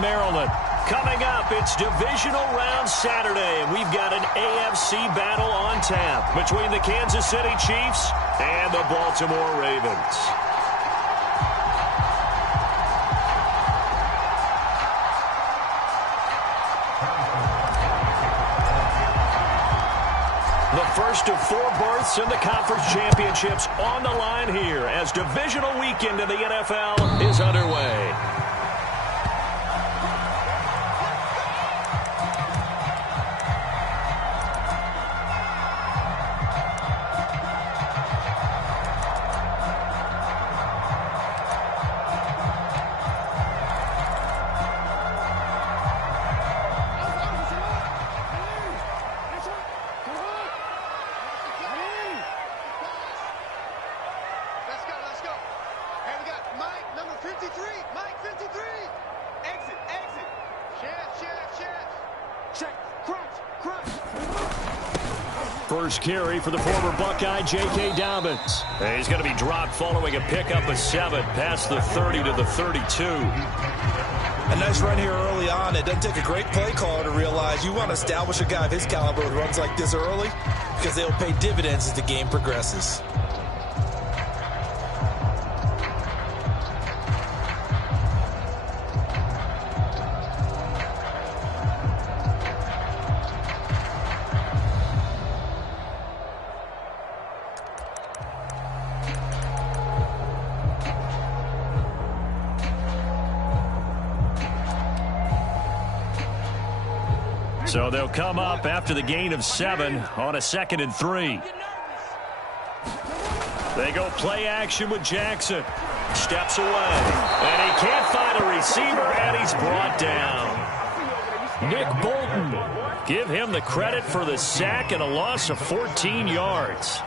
Maryland. Coming up, it's Divisional Round Saturday, and we've got an AFC battle on tap between the Kansas City Chiefs and the Baltimore Ravens. The first of 4 berths in the conference championships on the line here as divisional weekend in the NFL is underway. First carry for the former Buckeye, J.K. Dobbins. And he's going to be dropped following a pickup of 7 past the 30 to the 32. A nice run here early on. It doesn't take a great play caller to realize you want to establish a guy of his caliber with runs like this early because they'll pay dividends as the game progresses. So they'll come up after the gain of 7 on a 2nd and 3. They go play action with Jackson. Steps away. And he can't find a receiver, and he's brought down. Nick Bolton. Give him the credit for the sack and a loss of 14 yards.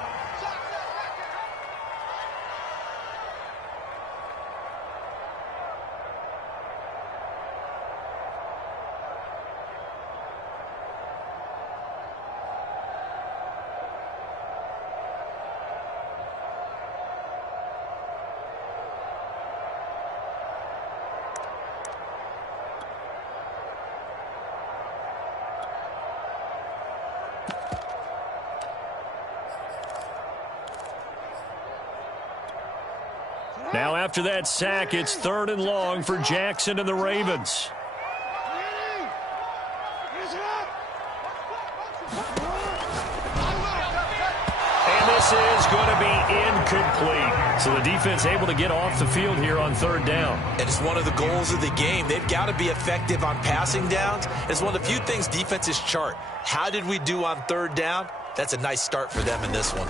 Now after that sack, it's 3rd and long for Jackson and the Ravens. And this is going to be incomplete. So the defense able to get off the field here on 3rd down. And it's one of the goals of the game. They've got to be effective on passing downs. It's one of the few things defenses chart. How did we do on 3rd down? That's a nice start for them in this one.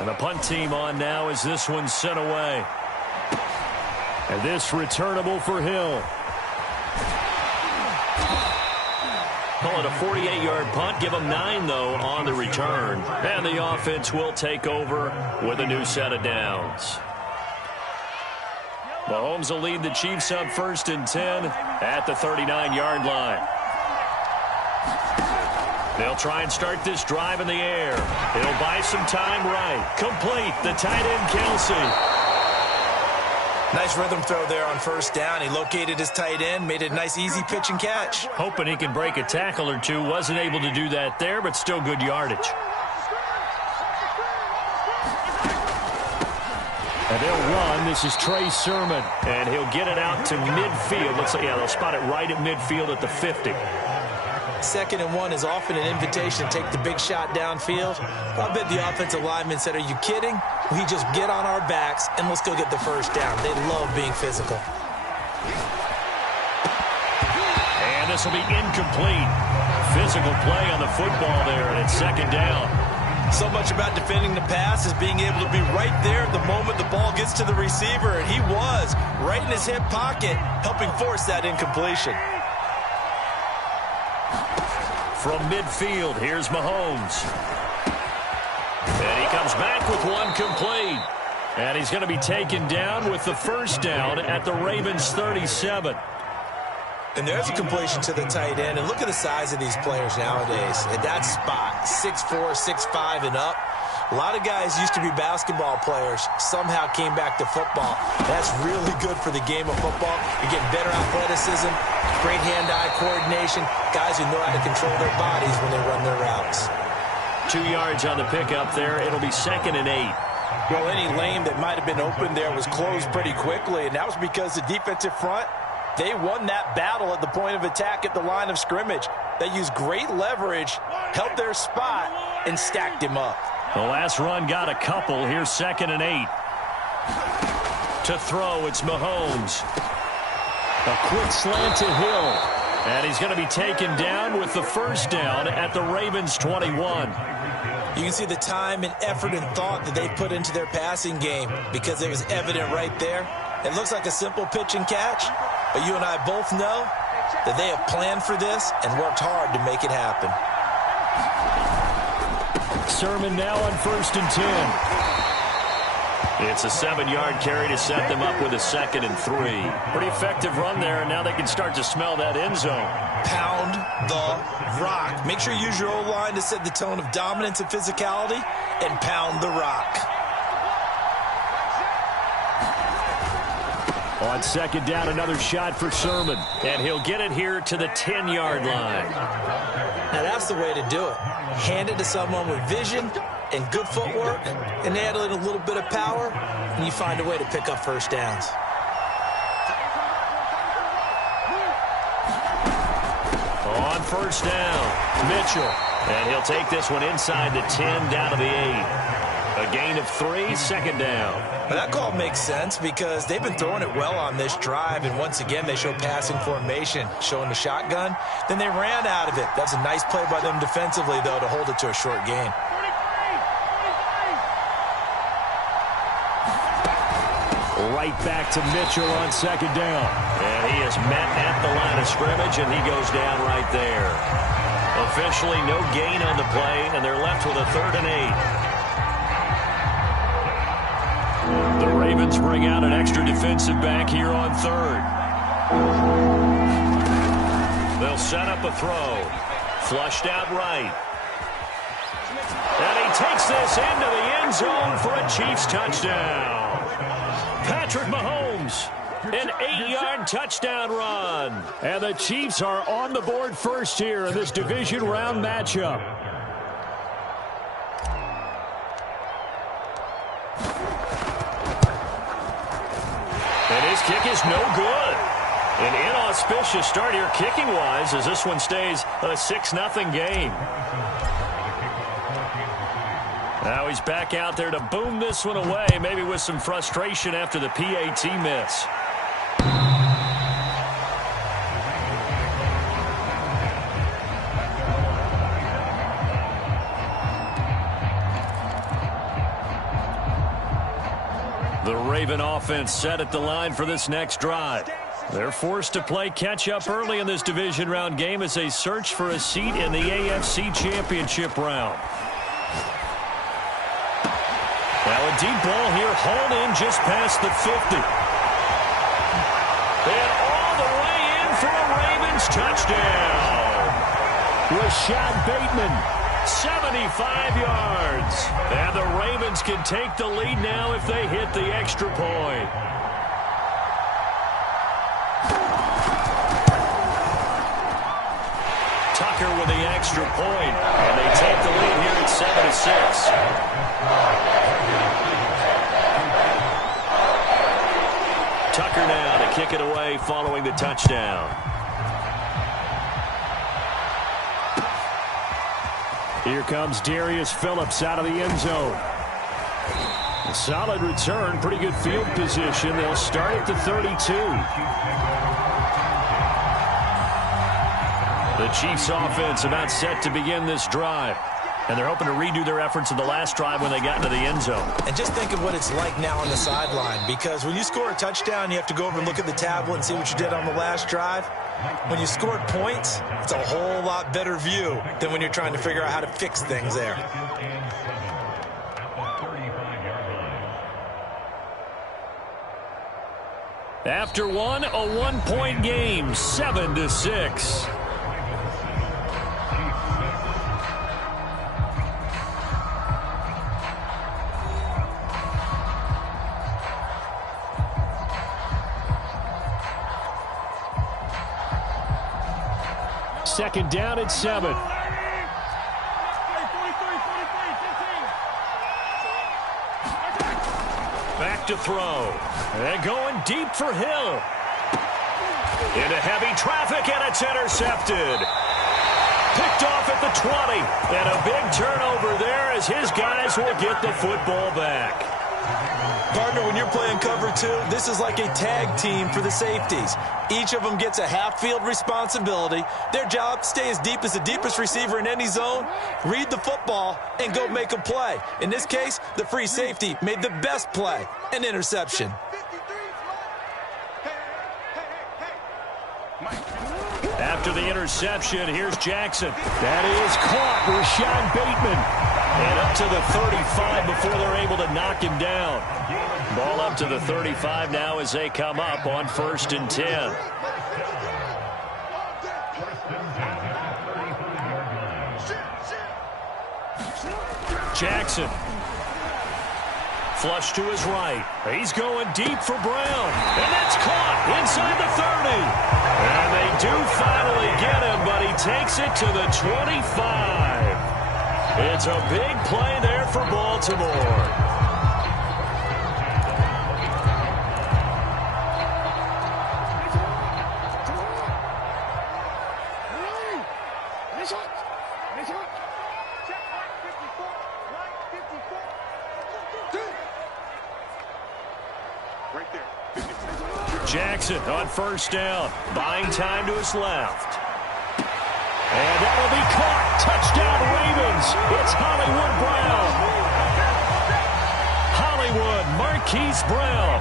And the punt team on now as this one's sent away. And this returnable for Hill. Call it a 48-yard punt. Give them 9, though, on the return. And the offense will take over with a new set of downs. Mahomes will lead the Chiefs up 1st and 10 at the 39-yard line. They'll try and start this drive in the air. He'll buy some time right. Complete. The tight end, Kelsey. Nice rhythm throw there on 1st down. He located his tight end, made it a nice easy pitch and catch. Hoping he can break a tackle or two. Wasn't able to do that there, but still good yardage. And they'll run. This is Trey Sermon. And he'll get it out to midfield. Looks like, yeah, they'll spot it right at midfield at the 50. 2nd and 1 is often an invitation to take the big shot downfield. I bet the offensive lineman said, are you kidding? We just get on our backs and let's go get the 1st down. They love being physical. And this will be incomplete. Physical play on the football there, and it's 2nd down. So much about defending the pass is being able to be right there at the moment the ball gets to the receiver, and he was right in his hip pocket, helping force that incompletion. From midfield, here's Mahomes. And he comes back with one complete. And he's going to be taken down with the 1st down at the Ravens' 37. And there's a completion to the tight end. And look at the size of these players nowadays. At that spot, 6'4", 6'5", and up. A lot of guys used to be basketball players, somehow came back to football. That's really good for the game of football. You're getting better athleticism, great hand-eye coordination, guys who know how to control their bodies when they run their routes. 2 yards on the pickup there. It'll be 2nd and 8. Well, any lane that might have been open there was closed pretty quickly, and that was because the defensive front, they won that battle at the point of attack at the line of scrimmage. They used great leverage, held their spot, and stacked him up. The last run got a couple. Here's 2nd and 8. To throw, it's Mahomes. A quick slant to Hill. And he's going to be taken down with the first down at the Ravens' 21. You can see the time and effort and thought that they put into their passing game because it was evident right there. It looks like a simple pitch and catch, but you and I both know that they have planned for this and worked hard to make it happen. Sermon now on 1st and 10. It's a 7-yard carry to set them up with a 2nd and 3. Pretty effective run there, and now they can start to smell that end zone. Pound the rock. Make sure you use your O-line to set the tone of dominance and physicality, and pound the rock. On 2nd down, another shot for Sermon, and he'll get it here to the 10-yard line. Now that's the way to do it. Hand it to someone with vision and good footwork, and add in a little bit of power, and you find a way to pick up first downs. On 1st down, Mitchell. And he'll take this one inside the 10 down to the 8. A gain of 3, 2nd down. But that call makes sense because they've been throwing it well on this drive, and once again they show passing formation, showing the shotgun. Then they ran out of it. That's a nice play by them defensively, though, to hold it to a short gain. Right back to Mitchell on 2nd down. And he is met at the line of scrimmage, and he goes down right there. Officially no gain on the play, and they're left with a 3rd and 8. The Ravens bring out an extra defensive back here on 3rd. They'll set up a throw. Flushed out right. And he takes this into the end zone for a Chiefs touchdown. Patrick Mahomes, an 8-yard touchdown run. And the Chiefs are on the board first here in this division round matchup. And his kick is no good. An inauspicious start here kicking-wise as this one stays a 6-0 game. Now he's back out there to boom this one away, maybe with some frustration after the PAT miss. The Raven offense set at the line for this next drive. They're forced to play catch-up early in this division round game as they search for a seat in the AFC Championship round. Now a deep ball here, hauled in just past the 50. And all the way in for a Ravens touchdown. Rashad Bateman, 75 yards. And the Ravens can take the lead now if they hit the extra point. Tucker with the extra point. And they take the lead here at 7-6. Tucker now to kick it away following the touchdown. Here comes Darius Phillips out of the end zone. A solid return, pretty good field position. They'll start at the 32. The Chiefs offense about set to begin this drive. And they're hoping to redo their efforts in the last drive when they got into the end zone. And just think of what it's like now on the sideline, because when you score a touchdown, you have to go over and look at the tablet and see what you did on the last drive. When you scored points, it's a whole lot better view than when you're trying to figure out how to fix things there. After one, a one-point game, 7-6. second down at 7. Back to throw. And going deep for Hill. Into heavy traffic, and it's intercepted. Picked off at the 20. And a big turnover there as his guys will get the football back. Partner, when you're playing cover 2, this is like a tag team for the safeties. Each of them gets a half-field responsibility. Their job, stay as deep as the deepest receiver in any zone, read the football, and go make a play. In this case, the free safety made the best play, an interception. After the interception, here's Jackson. That is caught. Rashad Bateman. And up to the 35 before they're able to knock him down. Ball up to the 35 now as they come up on 1st and 10. Jackson. Flush to his right. He's going deep for Brown. And that's caught inside the 30. And they do finally get him, but he takes it to the 25. It's a big play there for Baltimore. Jackson on 1st down, buying time to his left. And that'll be caught. Touchdown, Ravens. It's Hollywood Brown. Hollywood, Marquise Brown,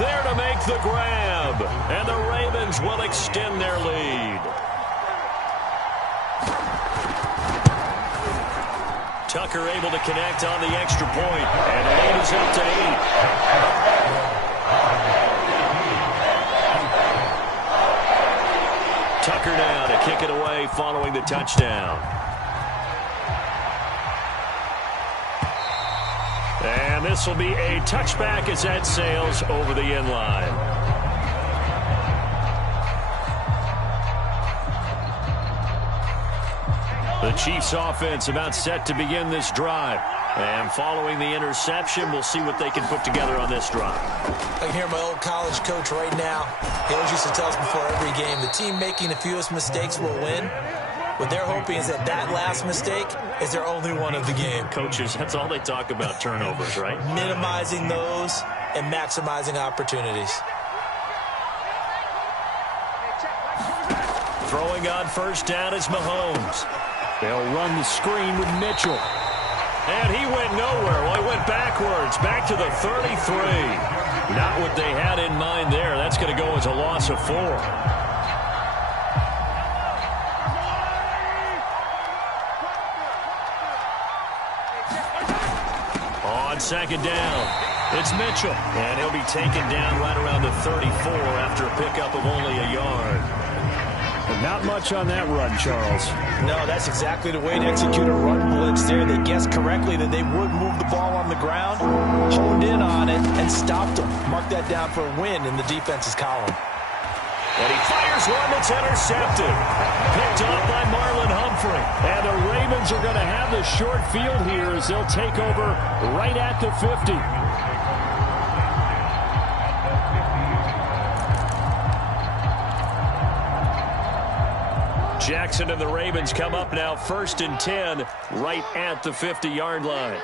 there to make the grab. And the Ravens will extend their lead. Tucker able to connect on the extra point. And the lead is up to 8. Tucker now to kick it away following the touchdown. And this will be a touchback as that sails over the end line. The Chiefs offense about set to begin this drive. And following the interception, we'll see what they can put together on this drive. I can hear my old college coach right now. He always used to tell us before every game, the team making the fewest mistakes will win. What they're hoping is that that last mistake is their only one of the game. Coaches, that's all they talk about, turnovers, right? Minimizing those and maximizing opportunities. Throwing on 1st down is Mahomes. They'll run the screen with Mitchell. And he went nowhere. Well, he went backwards, back to the 33. Not what they had in mind there. That's going to go as a loss of 4. On 2nd down, it's Mitchell. And he'll be taken down right around the 34 after a pickup of only a yard. Not much on that run, Charles. No, that's exactly the way to execute a run blitz there. They guessed correctly that they would move the ball on the ground, honed in on it, and stopped them. Mark that down for a win in the defense's column. And he fires one that's intercepted. Picked off by Marlon Humphrey. And the Ravens are going to have the short field here as they'll take over right at the 50. Jackson and the Ravens come up now 1st and 10 right at the 50-yard line.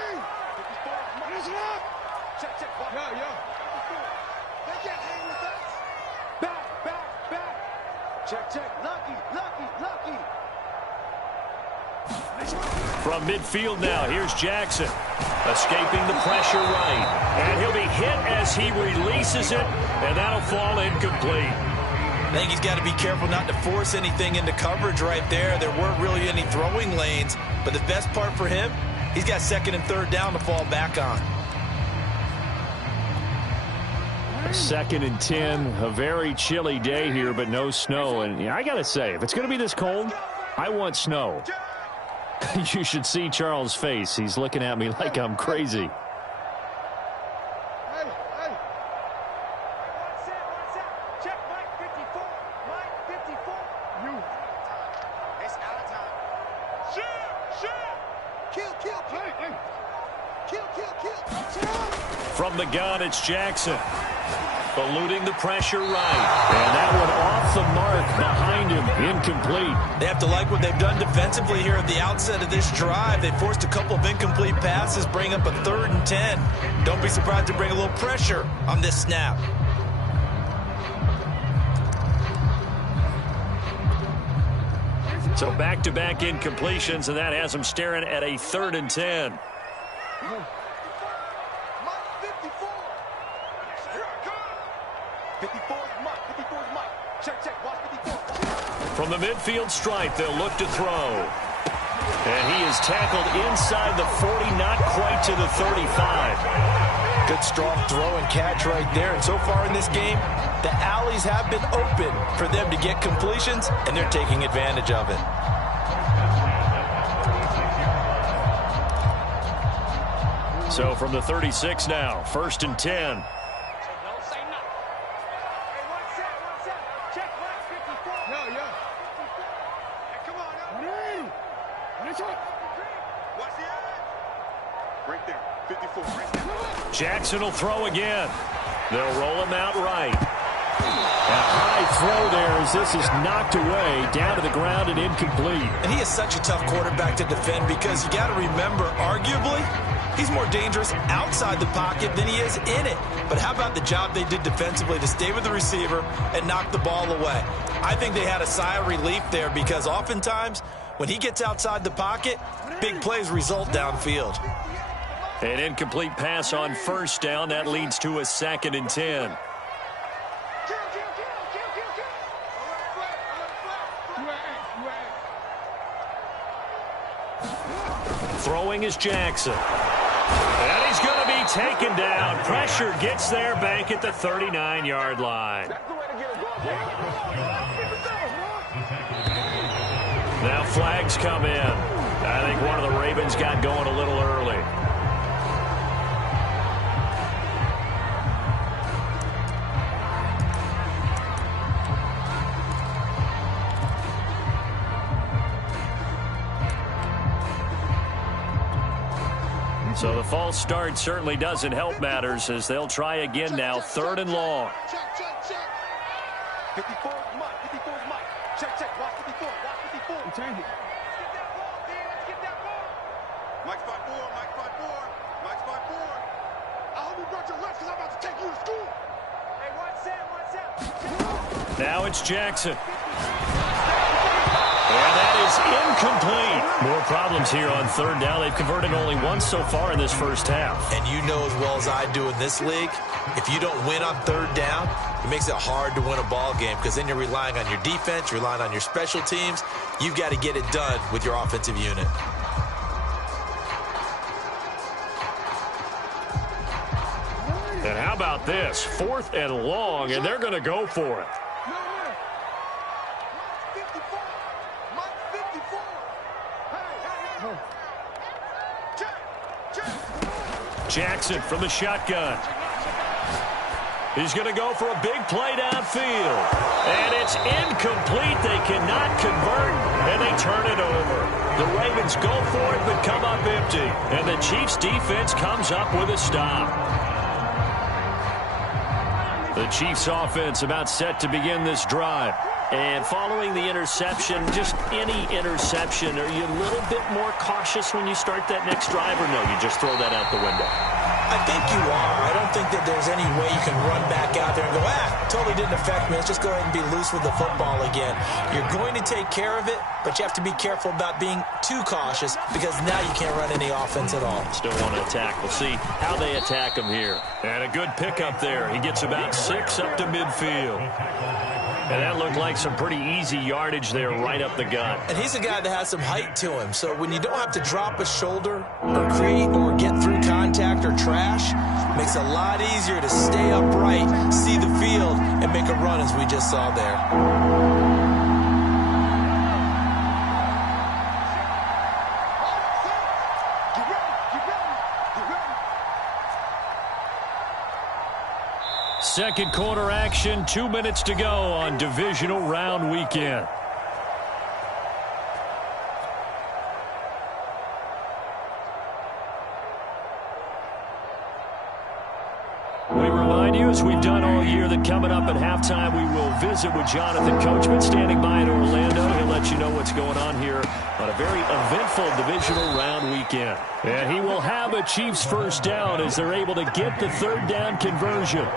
From midfield now, here's Jackson. Escaping the pressure right. And he'll be hit as he releases it, and that'll fall incomplete. I think he's got to be careful not to force anything into coverage right there. There weren't really any throwing lanes, but the best part for him, he's got 2nd and 3rd down to fall back on. 2nd and 10, a very chilly day here, but no snow. And I got to say, if it's going to be this cold, I want snow. You should see Charles' face. He's looking at me like I'm crazy. From the gun, it's Jackson. Eluding the pressure right. And that one off the mark behind him. Incomplete. They have to like what they've done defensively here at the outset of this drive. They forced a couple of incomplete passes, bring up a 3rd and 10. Don't be surprised to bring a little pressure on this snap. So back-to-back incompletions, and that has them staring at a 3rd and 10. From the midfield stripe, they'll look to throw. And he is tackled inside the 40, not quite to the 35. Good strong throw and catch right there. And so far in this game, the alleys have been open for them to get completions, and they're taking advantage of it. So from the 36 now, 1st and 10. Jackson will throw again. They'll roll him out right. A high throw there as this is knocked away, down to the ground and incomplete. And he is such a tough quarterback to defend because you got to remember, arguably, he's more dangerous outside the pocket than he is in it. But how about the job they did defensively to stay with the receiver and knock the ball away? I think they had a sigh of relief there because oftentimes when he gets outside the pocket, big plays result downfield. An incomplete pass on 1st down. That leads to a 2nd and 10. Throwing is Jackson. And he's going to be taken down. Pressure gets there back at the 39-yard line. Now flags come in. I think one of the Ravens got going a little early. So the false start certainly doesn't help matters as they'll try again now, 3rd and long. Check. 54 is Mike. 54 is Mike. Check. Watch 54. Watch 54. Change it. Let's get that ball, D. Let's get that ball. Mike's 5'4. Mike's 5'4. Mike's 5'4. I hope you brought your lunch because I'm about to take you to school. Hey, watch Sam. Now it's Jackson. And that is incomplete. More problems here on 3rd down. They've converted only once so far in this first half. And you know as well as I do in this league, if you don't win on 3rd down, it makes it hard to win a ball game because then you're relying on your defense, you're relying on your special teams. You've got to get it done with your offensive unit. And how about this? 4th and long, and they're going to go for it. Jackson from the shotgun. He's going to go for a big play downfield. And it's incomplete. They cannot convert, and they turn it over. The Ravens go for it, but come up empty. And the Chiefs' defense comes up with a stop. The Chiefs' offense about set to begin this drive. And following the interception, just any interception, are you a little bit more cautious when you start that next drive, or no, you just throw that out the window? I think you are. I don't think that there's any way you can run back out there and go, totally didn't affect me. Let's just go ahead and be loose with the football again. You're going to take care of it, but you have to be careful about being too cautious because now you can't run any offense at all. Still want to attack. We'll see how they attack him here. And a good pickup there. He gets about 6 up to midfield. And that looked like some pretty easy yardage there right up the gut. And he's a guy that has some height to him. So when you don't have to drop a shoulder or create or get through contact or trash, it makes it a lot easier to stay upright, see the field, and make a run as we just saw there. Second quarter action, 2 minutes to go on divisional round weekend. We remind you, as we've done all year, that coming up at halftime, we will visit with Jonathan Coachman standing by in Orlando. He'll let you know what's going on here on a very eventful divisional round weekend. And he will have a Chiefs first down as they're able to get the third down conversion.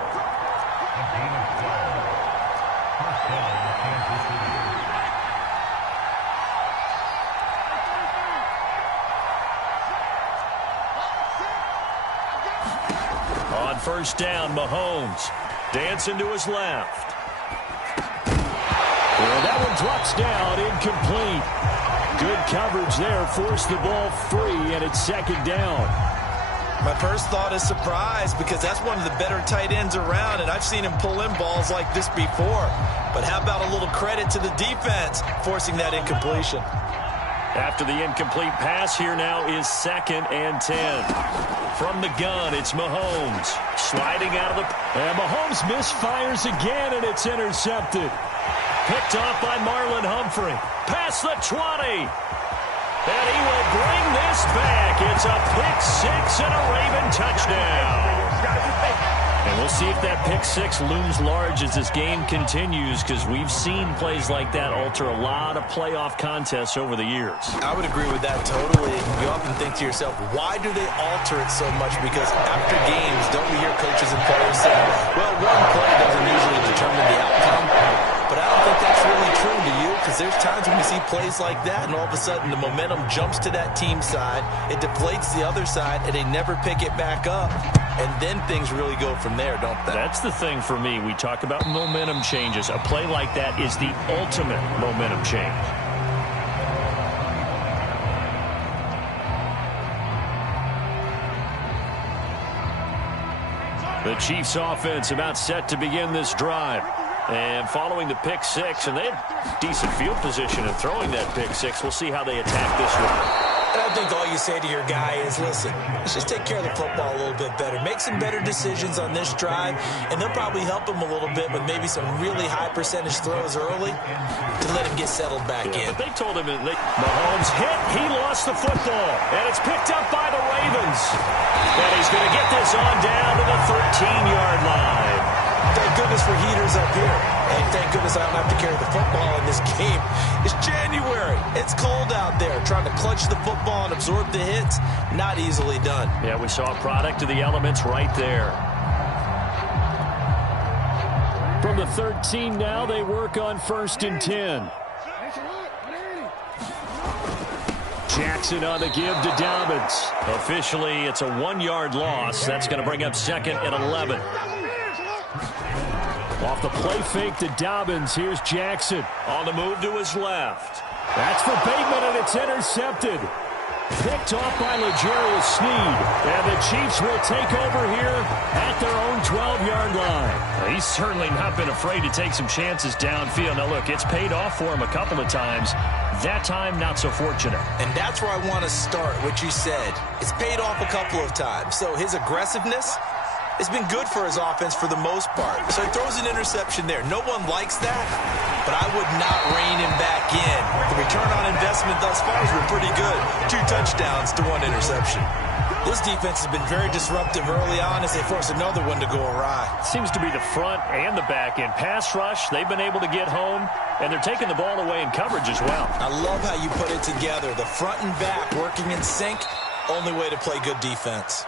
On first down, Mahomes dancing to his left. Well, that one drops down, incomplete. Good coverage there, forced the ball free, and it's second down. My first thought is surprise, because that's one of the better tight ends around, and I've seen him pull in balls like this before. But how about a little credit to the defense forcing that incompletion? After the incomplete pass, here now is 2nd and 10. From the gun, it's Mahomes. Sliding out of the... And Mahomes misfires again, and it's intercepted. Picked off by Marlon Humphrey. Past the 20. And he will bring this back. It's a pick-6 and a Raven touchdown. And we'll see if that pick-6 looms large as this game continues, because we've seen plays like that alter a lot of playoff contests over the years. I would agree with that totally. You often think to yourself, why do they alter it so much? Because after games, don't we hear coaches and players say, well, one play doesn't usually determine the outcome. But I don't think that's really true to you, because there's times when we see plays like that, and all of a sudden the momentum jumps to that team side, it deflates the other side, and they never pick it back up. And then things really go from there, don't they? That's the thing for me. We talk about momentum changes. A play like that is the ultimate momentum change. The Chiefs offense about set to begin this drive. And following the pick-6, and they had decent field position in throwing that pick-6. We'll see how they attack this one. And I think all you say to your guy is, listen, let's just take care of the football a little bit better. Make some better decisions on this drive, and they'll probably help him a little bit with maybe some really high percentage throws early to let him get settled back in. But they told him that Mahomes hit, he lost the football, and it's picked up by the Ravens. And he's going to get this on down to the 13-yard line. Thank goodness for heaters up here. And thank goodness I don't have to carry the football in this game. It's January. It's cold out there. Trying to clutch the football and absorb the hits, not easily done. Yeah, we saw a product of the elements right there. From the 13 now, they work on 1st and 10. Jackson on the give to Dobbins. Officially, it's a 1-yard loss. That's going to bring up 2nd and 11. Off the play fake to Dobbins, here's Jackson. On the move to his left. That's for Bateman, and it's intercepted. Picked off by L'Jarius Sneed. And the Chiefs will take over here at their own 12-yard line. He's certainly not been afraid to take some chances downfield. Now, look, it's paid off for him a couple of times. That time, not so fortunate. And that's where I want to start, what you said. It's paid off a couple of times. So his aggressiveness, it's been good for his offense for the most part. So he throws an interception there. No one likes that, but I would not rein him back in. The return on investment thus far has been pretty good. 2 touchdowns to 1 interception. This defense has been very disruptive early on as they force another one to go awry. Seems to be the front and the back end. Pass rush, they've been able to get home, and they're taking the ball away in coverage as well. I love how you put it together. The front and back working in sync, only way to play good defense.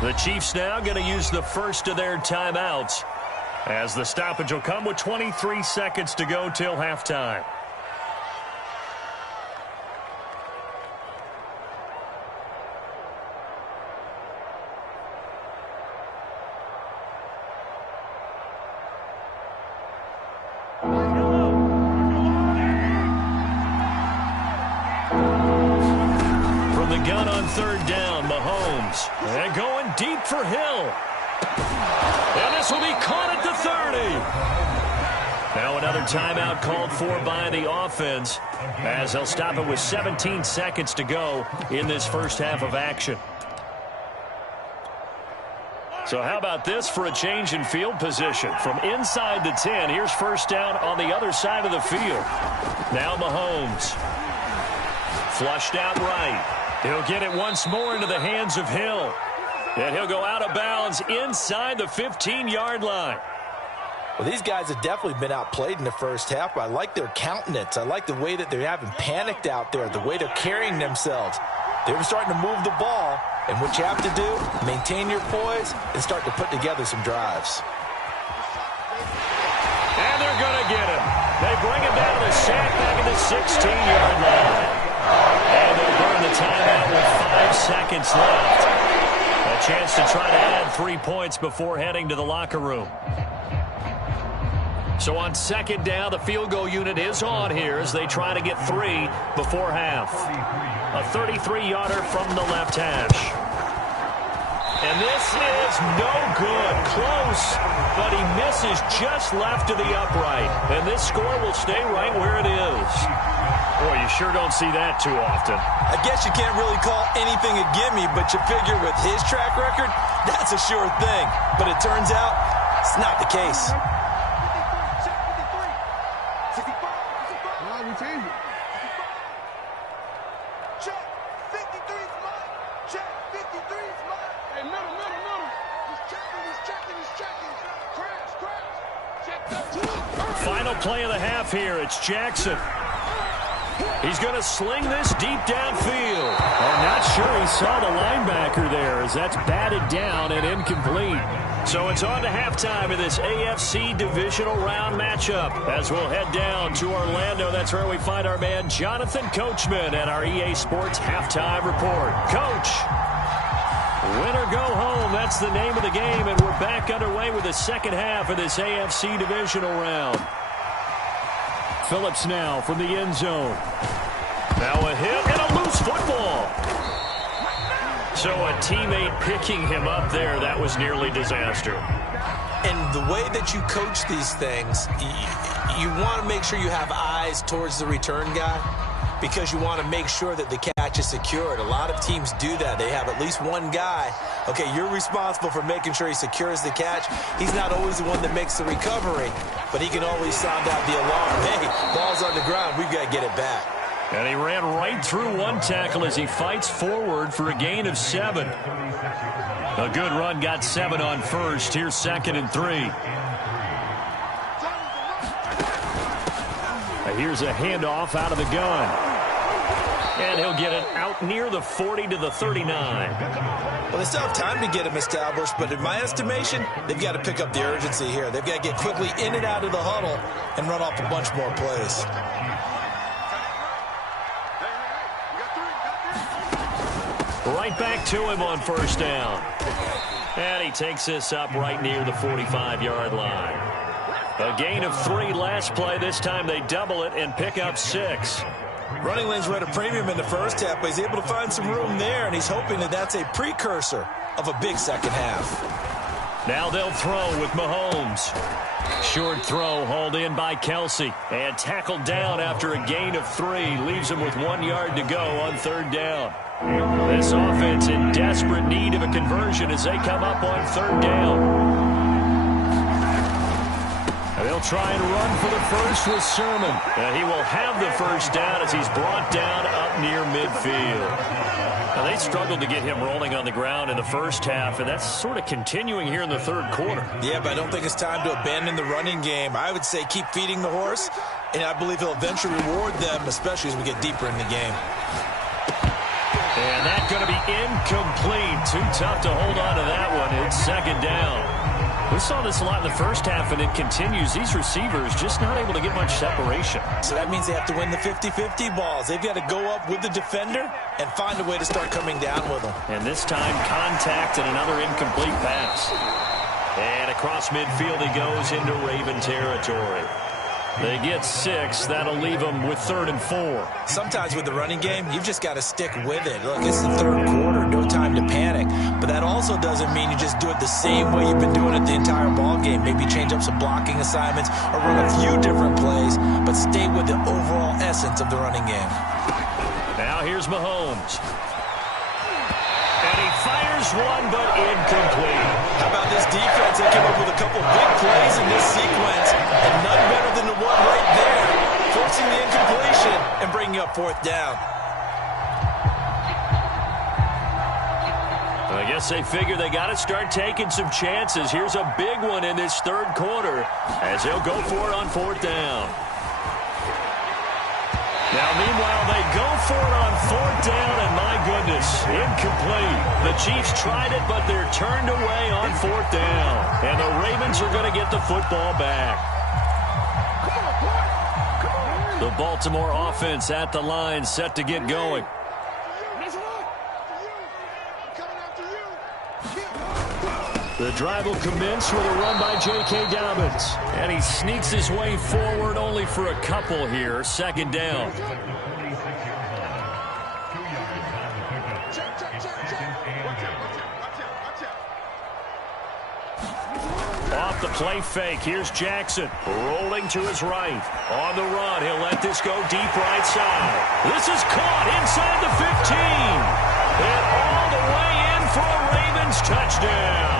The Chiefs now going to use the first of their timeouts as the stoppage will come with 23 seconds to go till halftime. From the gun on 3rd down, Mahomes. And going deep for Hill. And this will be caught at the 30. Now another timeout called for by the offense as they'll stop it with 17 seconds to go in this first half of action. So how about this for a change in field position? From inside the 10, here's first down on the other side of the field. Now Mahomes. Flushed out right. He'll get it once more into the hands of Hill. And he'll go out of bounds inside the 15-yard line. Well, these guys have definitely been outplayed in the first half, but I like their countenance. I like the way that they haven't panicked out there, the way they're carrying themselves. They're starting to move the ball, and what you have to do, maintain your poise and start to put together some drives. And they're going to get him. They bring him down to the sack back at the 16-yard line. And they'll burn the timeout with 5 seconds left. A chance to try to add 3 points before heading to the locker room. So on second down, the field goal unit is on here as they try to get 3 before half. A 33-yarder from the left hash. And this is no good. Close, but he misses just left to the upright. And this score will stay right where it is. Boy, you sure don't see that too often. I guess you can't really call anything a gimme, but you figure with his track record, that's a sure thing. But it turns out it's not the case. Final play of the half here. It's Jackson. He's going to sling this deep downfield. I'm not sure he saw the linebacker there as that's batted down and incomplete. So it's on to halftime of this AFC divisional round matchup. As we'll head down to Orlando, that's where we find our man Jonathan Coachman at our EA Sports Halftime Report. Coach, win or go home, that's the name of the game, and we're back underway with the second half of this AFC divisional round. Phillips now from the end zone. Now a hit and a loose football. So a teammate picking him up there, that was nearly disaster. And the way that you coach these things, you want to make sure you have eyes towards the return guy because you want to make sure that the catch is secured. A lot of teams do that. They have at least one guy. Okay, you're responsible for making sure he secures the catch. He's not always the one that makes the recovery, but he can always sound out the alarm. Hey, ball's on the ground. We've got to get it back. And he ran right through one tackle as he fights forward for a gain of 7. A good run, got 7 on first. Here's 2nd and 3. Here's a handoff out of the gun. And he'll get it out near the 40 to the 39. Well, they still have time to get him established, but in my estimation, they've got to pick up the urgency here. They've got to get quickly in and out of the huddle and run off a bunch more plays. Right back to him on first down. And he takes this up right near the 45-yard line. A gain of 3 last play. This time they double it and pick up 6. Running lanes were at a premium in the first half, but he's able to find some room there, and he's hoping that that's a precursor of a big second half. Now they'll throw with Mahomes. Short throw hauled in by Kelsey. And tackled down after a gain of 3. Leaves him with 1 yard to go on third down. This offense in desperate need of a conversion as they come up on third down. They'll try and run for the first with Sermon. He will have the first down as he's brought down up near midfield. Now, they struggled to get him rolling on the ground in the first half, and that's sort of continuing here in the third quarter. Yeah, but I don't think it's time to abandon the running game. I would say keep feeding the horse, and I believe he'll eventually reward them, especially as we get deeper in the game. And that's going to be incomplete. Too tough to hold on to that one. It's second down. We saw this a lot in the first half, and it continues. These receivers just not able to get much separation. So that means they have to win the 50-50 balls. They've got to go up with the defender and find a way to start coming down with them. And this time, contact and another incomplete pass. And across midfield he goes into Raven territory. They get 6. That'll leave them with 3rd and 4. Sometimes with the running game, you've just got to stick with it. Look, it's the third quarter, no time to panic. But that also doesn't mean you just do it the same way you've been doing it the entire ball game. Maybe change up some blocking assignments or run a few different plays, but stay with the overall essence of the running game. Now here's Mahomes. And he fires one, but incomplete. How about this defense? They came up with a couple big plays in this sequence, and none better than the one right there, forcing the incompletion and bringing up 4th down. I guess they figure they got to start taking some chances. Here's a big one in this third quarter as they'll go for it on fourth down. Now, meanwhile, they go for it on fourth down, and my goodness, incomplete. The Chiefs tried it, but they're turned away on fourth down. And the Ravens are going to get the football back. The Baltimore offense at the line, set to get going. The drive will commence with a run by J.K. Dobbins. And he sneaks his way forward only for a couple here. Second down. Off the play fake. Here's Jackson rolling to his right. On the run, he'll let this go deep right side. This is caught inside the 15. And all the way in for a Ravens touchdown.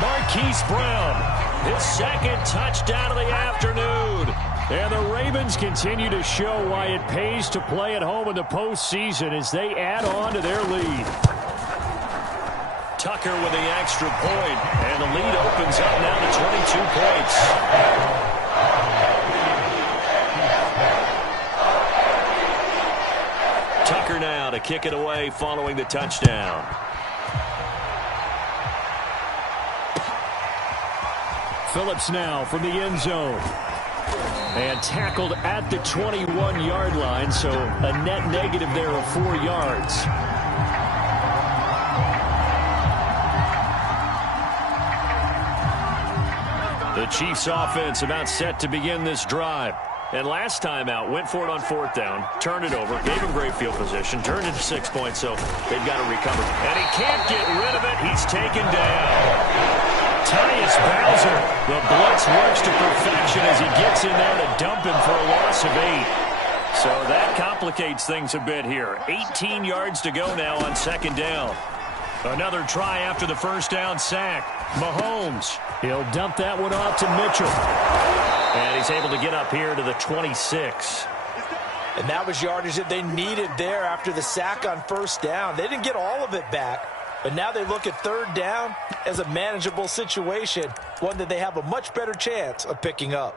Marquise Brown, his second touchdown of the afternoon. And the Ravens continue to show why it pays to play at home in the postseason as they add on to their lead. Tucker with the extra point, and the lead opens up now to 22 points. Tucker now to kick it away following the touchdown. Phillips now from the end zone. And tackled at the 21-yard line, so a net negative there of 4 yards. The Chiefs offense about set to begin this drive. And last time out, went for it on fourth down, turned it over, gave him great field position, turned it to 6 points, so they've got to recover. And he can't get rid of it. He's taken down. Tyus Bowser, the blitz works to perfection as he gets in there to dump him for a loss of 8. So that complicates things a bit here. 18 yards to go now on second down. Another try after the first down sack. Mahomes, he'll dump that one off to Mitchell. And he's able to get up here to the 26. And that was yardage that they needed there after the sack on first down. They didn't get all of it back. But now they look at third down as a manageable situation, one that they have a much better chance of picking up.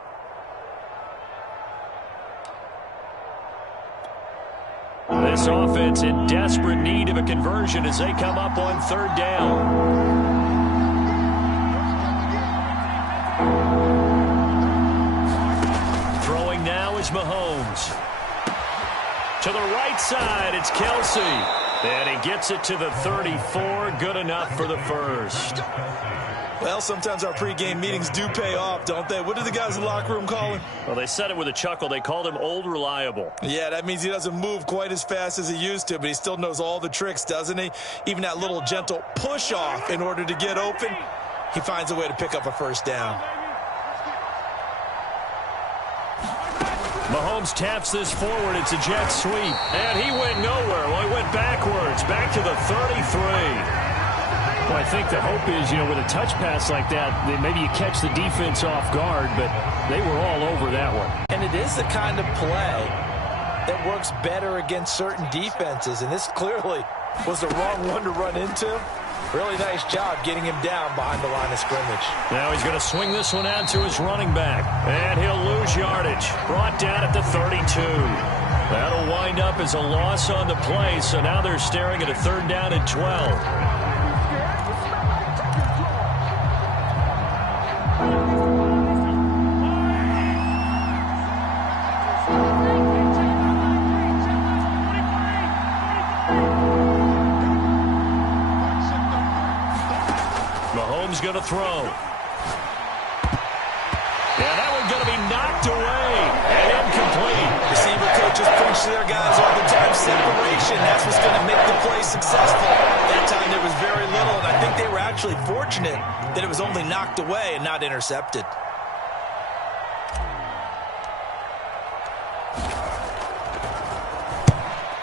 This offense in desperate need of a conversion as they come up on third down. Throwing now is Mahomes. To the right side, it's Kelsey. And he gets it to the 34. Good enough for the first. Well, sometimes our pregame meetings do pay off, don't they? What do the guys in the locker room call him? Well, they said it with a chuckle. They called him Old Reliable. Yeah, that means he doesn't move quite as fast as he used to, but he still knows all the tricks, doesn't he? Even that little gentle push-off in order to get open, he finds a way to pick up a first down. Mahomes taps this forward. It's a jet sweep. And he went nowhere. Well, he went backwards. Back to the 33. Well, I think the hope is, with a touch pass like that, that maybe you catch the defense off guard, but they were all over that one. And it is the kind of play that works better against certain defenses. And this clearly was the wrong one to run into. Really nice job getting him down behind the line of scrimmage. Now he's going to swing this one out to his running back. And he'll lose yardage. Brought down at the 32. That'll wind up as a loss on the play. So now they're staring at a third down and 12. Going to throw. Yeah, that one's going to be knocked away and incomplete. Receiver coaches preach to their guys all the time. Separation, that's what's going to make the play successful. That time there was very little, and I think they were actually fortunate that it was only knocked away and not intercepted.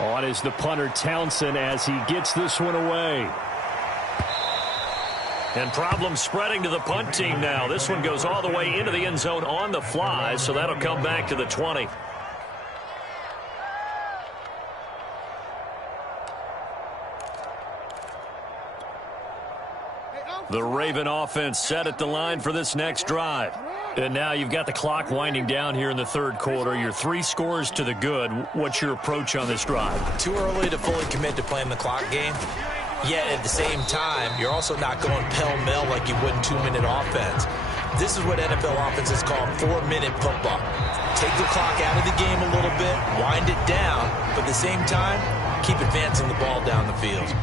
On is the punter Townsend as he gets this one away. And problems spreading to the punt team now. This one goes all the way into the end zone on the fly, so that'll come back to the 20. The Raven offense set at the line for this next drive. And now you've got the clock winding down here in the third quarter. You're 3 scores to the good. What's your approach on this drive? Too early to fully commit to playing the clock game. Yet at the same time, you're also not going pell-mell like you would in 2-minute offense. This is what NFL offenses call 4-minute football. Take the clock out of the game a little bit, wind it down, but at the same time, keep advancing the ball down the field.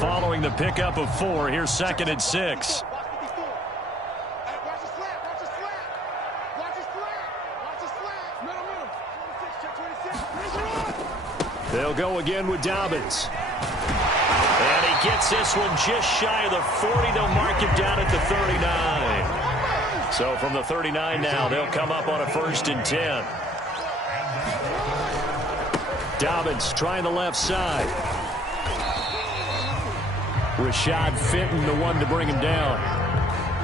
Following the pickup of 4, here's 2nd and 6. They'll go again with Dobbins. And he gets this one just shy of the 40. They'll mark him down at the 39. So from the 39 now, they'll come up on a 1st and 10. Dobbins trying the left side. Rashad Fenton, the one to bring him down.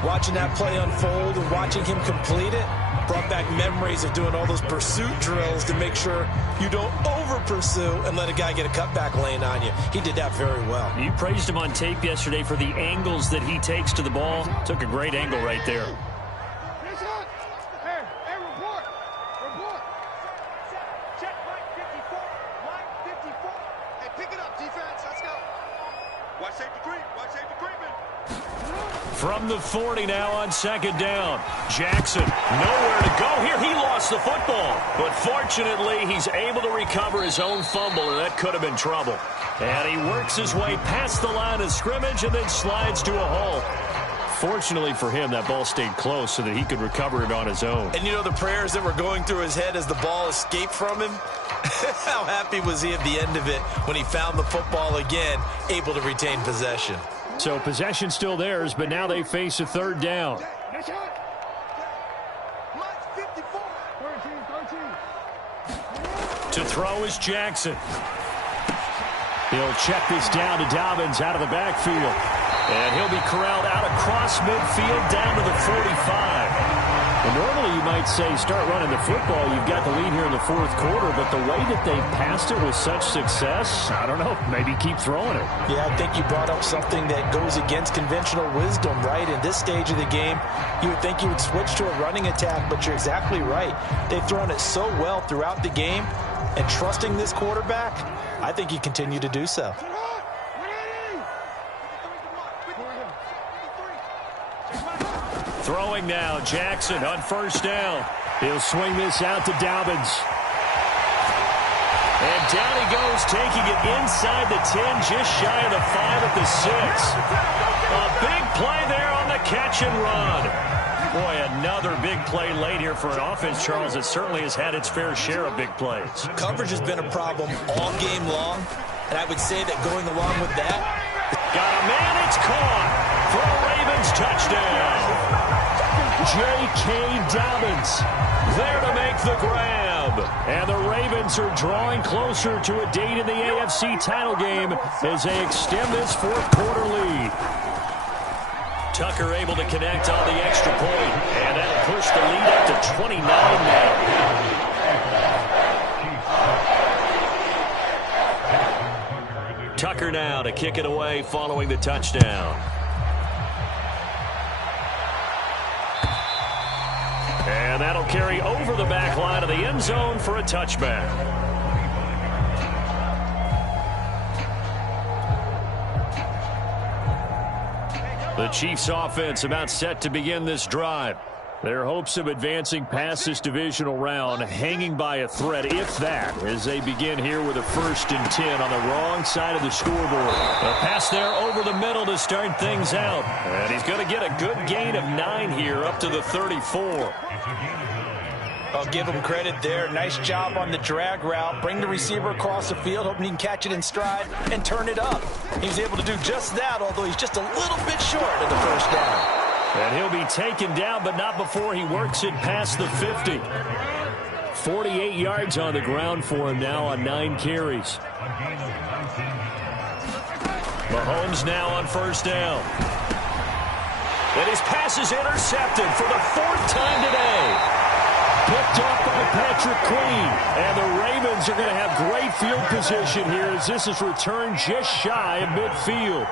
Watching that play unfold and watching him complete it brought back memories of doing all those pursuit drills to make sure you don't over-pursue and let a guy get a cutback lane on you. He did that very well. You praised him on tape yesterday for the angles that he takes to the ball. Took a great angle right there. From the 40 now on 2nd down. Jackson, nowhere to go here. He lost the football. But fortunately, he's able to recover his own fumble, and that could have been trouble. And he works his way past the line of scrimmage and then slides to a halt. Fortunately for him, that ball stayed close so that he could recover it on his own. And you know the prayers that were going through his head as the ball escaped from him? How happy was he at the end of it when he found the football again, able to retain possession? So possession still theirs, but now they face a 3rd down. To throw is Jackson. He'll check this down to Dobbins out of the backfield. And he'll be corralled out across midfield down to the 45. And normally you might say start running the football. You've got the lead here in the 4th quarter, but the way that they've passed it with such success, I don't know, maybe keep throwing it. Yeah, I think you brought up something that goes against conventional wisdom, right? In this stage of the game, you would think you would switch to a running attack, but you're exactly right. They've thrown it so well throughout the game, and trusting this quarterback, I think you continue to do so. Throwing now, Jackson on 1st down. He'll swing this out to Dobbins. And down he goes, taking it inside the 10, just shy of the 5 at the 6. A big play there on the catch and run. Boy, another big play late here for an offense, Charles, that certainly has had its fair share of big plays. Coverage has been a problem all game long, and I would say that going along with that, got a man, it's caught for a Ravens touchdown. J.K. Dobbins there to make the grab. And the Ravens are drawing closer to a date in the AFC title game as they extend this 4th quarter lead. Tucker able to connect on the extra point, and that'll push the lead up to 29 now. Tucker now to kick it away following the touchdown. And that'll carry over the back line of the end zone for a touchback. The Chiefs offense about set to begin this drive. Their hopes of advancing past this divisional round hanging by a thread, if that, as they begin here with a 1st and 10 on the wrong side of the scoreboard. A pass there over the middle to start things out. And he's going to get a good gain of 9 here up to the 34. I'll give him credit there. Nice job on the drag route. Bring the receiver across the field, hoping he can catch it in stride and turn it up. He's able to do just that, although he's just a little bit short of the 1st down. And he'll be taken down, but not before he works it past the 50. 48 yards on the ground for him now on 9 carries. Mahomes now on first down. And his pass is intercepted for the 4th time today. Picked off by Patrick Queen. And the Ravens are going to have great field position here as this is returned just shy of midfield.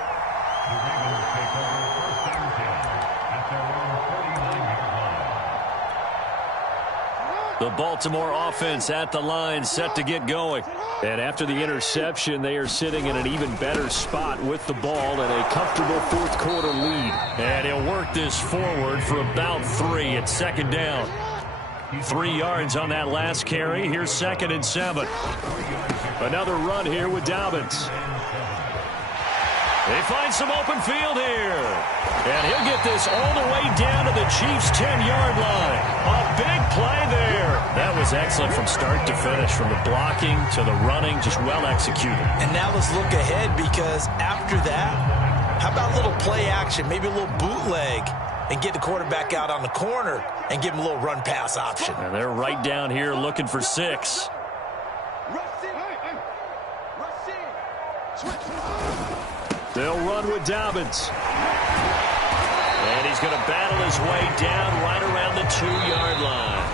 The Baltimore offense at the line, set to get going. And after the interception, they are sitting in an even better spot with the ball and a comfortable 4th quarter lead. And he'll work this forward for about 3 at 2nd down. 3 yards on that last carry. Here's 2nd and 7. Another run here with Dobbins. They find some open field here. And he'll get this all the way down to the Chiefs' 10-yard line. A big play there. That was excellent from start to finish, from the blocking to the running, just well executed. And now let's look ahead, because after that, how about a little play action, maybe a little bootleg, and get the quarterback out on the corner and give him a little run-pass option. And they're right down here looking for 6. They'll run with Dobbins. And he's going to battle his way down right around the 2-yard line.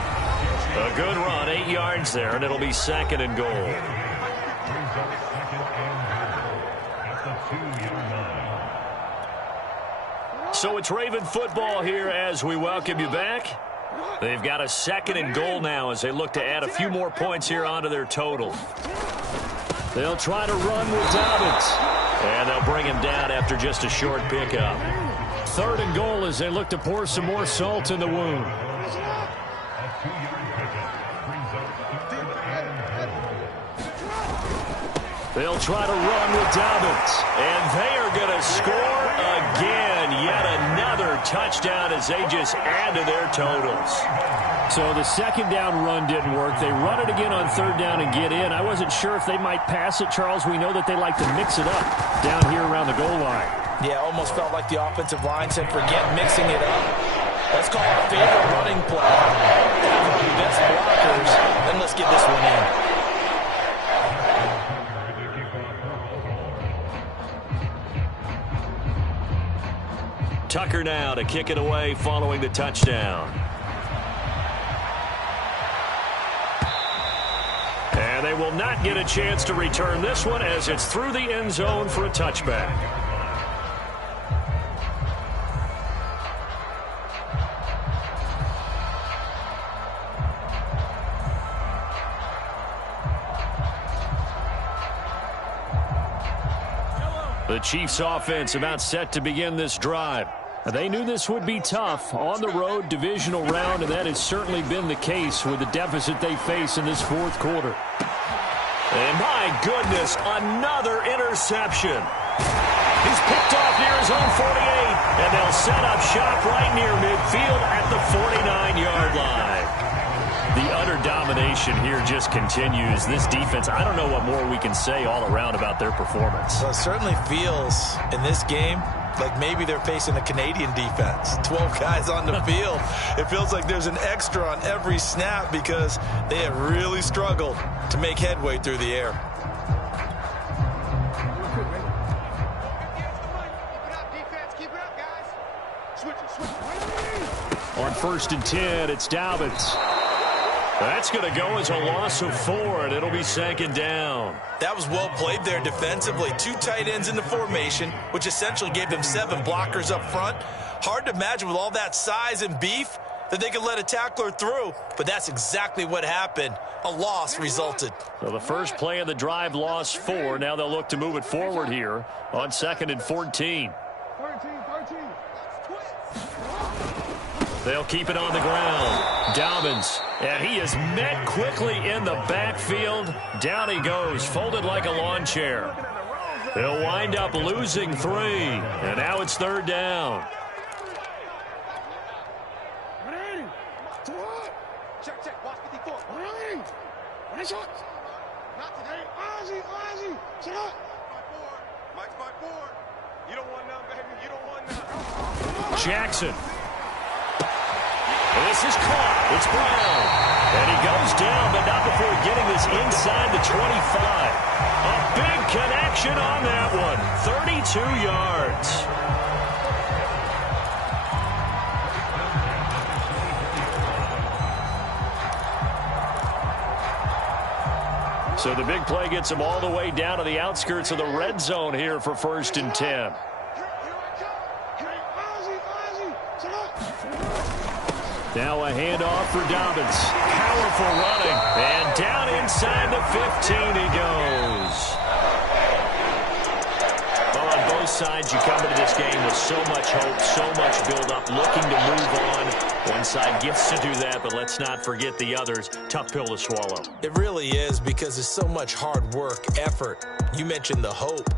A good run, 8 yards there, and it'll be 2nd and goal. So it's Raven football here as we welcome you back. They've got a 2nd and goal now as they look to add a few more points here onto their total. They'll try to run with Dobbins. And they'll bring him down after just a short pickup. 3rd and goal as they look to pour some more salt in the wound. They'll try to run with Dobbins. And they are going to score again. Yet another touchdown as they just add to their totals. So the 2nd down run didn't work. They run it again on 3rd down and get in. I wasn't sure if they might pass it, Charles. We know that they like to mix it up down here around the goal line. Yeah, almost felt like the offensive line said, forget mixing it up. Let's call our favorite running play. Have the best blockers, then let's get this one in. Tucker now to kick it away following the touchdown. And they will not get a chance to return this one as it's through the end zone for a touchback. The Chiefs offense about set to begin this drive. They knew this would be tough on the road divisional round, and that has certainly been the case with the deficit they face in this 4th quarter. And my goodness, another interception. He's picked off near his own 48, and they'll set up shop right near midfield at the 49-yard line. The utter domination here just continues. This defense, I don't know what more we can say all around about their performance. Well, it certainly feels in this game like maybe they're facing a Canadian defense. 12 guys on the field. It feels like there's an extra on every snap because they have really struggled to make headway through the air. On 1st and 10, it's Dobbins. That's going to go as a loss of 4, and it'll be 2nd down. That was well played there defensively. 2 tight ends in the formation, which essentially gave them 7 blockers up front. Hard to imagine with all that size and beef that they could let a tackler through, but that's exactly what happened. A loss resulted. So the first play of the drive lost 4. Now they'll look to move it forward here on 2nd and 14. They'll keep it on the ground. Dobbins, and he is met quickly in the backfield. Down he goes, folded like a lawn chair. They'll wind up losing 3, and now it's 3rd down. Check. Watch 54. Not today. Ozzy. Shut up. Mike's by 4. You don't want none, baby. You don't want none. Jackson. This is caught. It's Brown. And he goes down, but not before getting this inside the 25. A big connection on that one. 32 yards. So the big play gets him all the way down to the outskirts of the red zone here for 1st and 10. Now a handoff for Dobbins. Powerful running. And down inside the 15 he goes. Well, on both sides, you come into this game with so much hope, so much build-up, looking to move on. One side gets to do that, but let's not forget the others. Tough pill to swallow. It really is, because there's so much hard work, effort. You mentioned the hope.